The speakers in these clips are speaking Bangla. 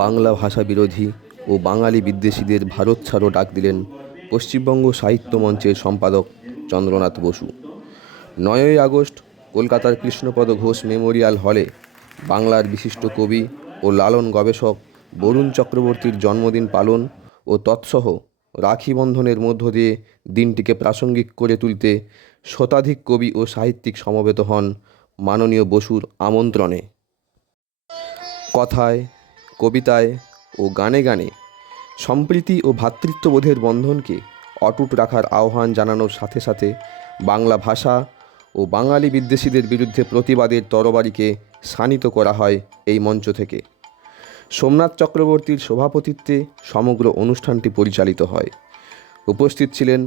বাংলা ভাষা বিরোধী ও বাঙালি বিদ্বেষীদের ভারত ছাড়ো ডাক দিলেন পশ্চিমবঙ্গ সাহিত্য মঞ্চের সম্পাদক চন্দ্রনাথ বসু। 9ই আগস্ট কলকাতার কৃষ্ণপদ ঘোষ মেমোরিয়াল হলে বাংলার বিশিষ্ট কবি ও লালন গবেষক বরুণ চক্রবর্তীর জন্মদিন পালন ও তৎসহ রাখি বন্ধনের মধ্য দিয়ে দিনটিকে প্রাসঙ্গিক করে তুলতে শতাধিক কবি ও সাহিত্যিক সমবেত হন মাননীয় বসুর আমন্ত্রণে। কথায়, কবিতায় ও গানে গানে সম্প্রীতি ও ভ্রাতৃত্ববোধের বন্ধনকে অটুট রাখার আহ্বান জানানোর সাথে সাথে বাংলা ভাষা ও বাঙালি বিদ্বেষীদের বিরুদ্ধে প্রতিবাদের তরবারিকে শানিত করা হয় এই মঞ্চ থেকে। সোমনাথ চক্রবর্তীর সভাপতিত্বে সমগ্র অনুষ্ঠানটি পরিচালিত হয়। উপস্থিত ছিলেন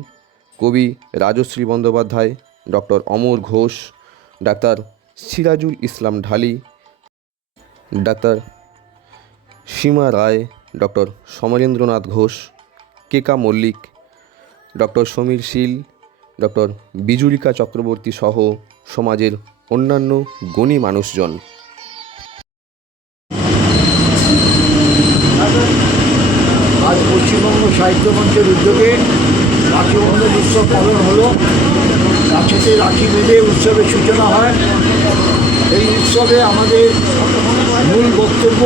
কবি রাজশ্রী বন্দ্যোপাধ্যায়, ডক্টর অমর ঘোষ, ডাক্তার সিরাজুল ইসলাম ঢালি, ডাক্তার সীমা রায়, ডক্টর সমরেন্দ্রনাথ ঘোষ, কেকা মল্লিক, ডক্টর সমীর শীল, ডক্টর বিজুলিকা চক্রবর্তী সহ সমাজের অন্যান্য গুণী মানুষজন। আজ পশ্চিমবঙ্গ সাহিত্য মঞ্চের উদ্যোগে রাখি বন্ধন উৎসব পালন হলো। রাখিতে রাখি বেঁধে উৎসবের সূচনা হয়। এই উৎসবে আমাদের মূল বক্তব্য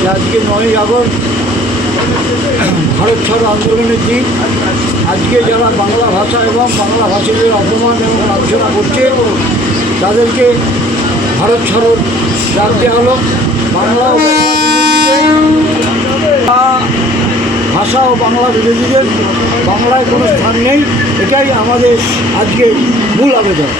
যে আজকে 9ই আগস্ট ভারত ছাড়ো আন্দোলনের দিন। আজকে যারা বাংলা ভাষা এবং বাংলা ভাষীদের অপমান এবং লাঞ্ছনা করছে তাদেরকে ভারত ছাড়োর ডাক দেওয়া হলো। বাংলা ভাষা ও বাংলা বিরোধীদের বাংলায় কোনো স্থান নেই, এটাই আমাদের আজকে মূল আবেদন।